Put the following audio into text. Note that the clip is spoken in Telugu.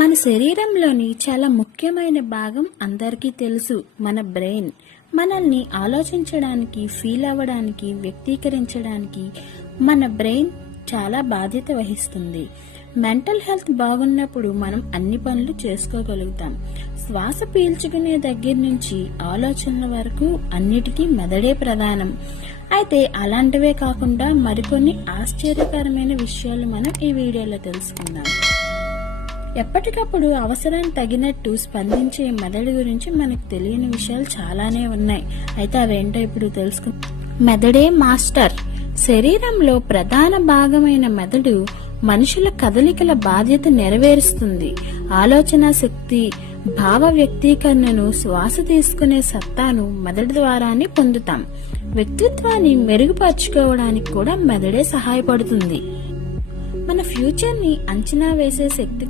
మన శరీరంలోని చాలా ముఖ్యమైన భాగం అందరికీ తెలుసు, మన బ్రెయిన్. మనల్ని ఆలోచించడానికి, ఫీల్ అవ్వడానికి, వ్యక్తీకరించడానికి మన బ్రెయిన్ చాలా బాధ్యత వహిస్తుంది. మెంటల్ హెల్త్ బాగున్నప్పుడు మనం అన్ని పనులు చేసుకోగలుగుతాం. శ్వాస పీల్చుకునే దగ్గర నుంచి ఆలోచనల వరకు అన్నిటికీ మెదడే ప్రధానం. అయితే అలాంటివే కాకుండా మరికొన్ని ఆశ్చర్యకరమైన విషయాలు మనం ఈ వీడియోలో తెలుసుకుందాం. ఎప్పటికప్పుడు అవసరానికి తగినట్టు స్పందించే మెదడు గురించి మనకు తెలియని విషయాలు చాలానే ఉన్నాయి. అయితే అవేంటో ఇప్పుడు తెలుసుకుందాం. మెదడే మాస్టర్. శరీరంలో ప్రధాన భాగమైన మెదడు మనుషుల కదలికల బాధ్యత నెరవేరుస్తుంది. ఆలోచన శక్తి, భావ వ్యక్తీకరణను, శ్వాస తీసుకునే సత్తాను మెదడు ద్వారానే పొందుతాం. వ్యక్తిత్వాన్ని మెరుగుపరుచుకోవడానికి కూడా మెదడే సహాయపడుతుంది. మన ఫ్యూచర్ ని అంచనా వేసే శక్తి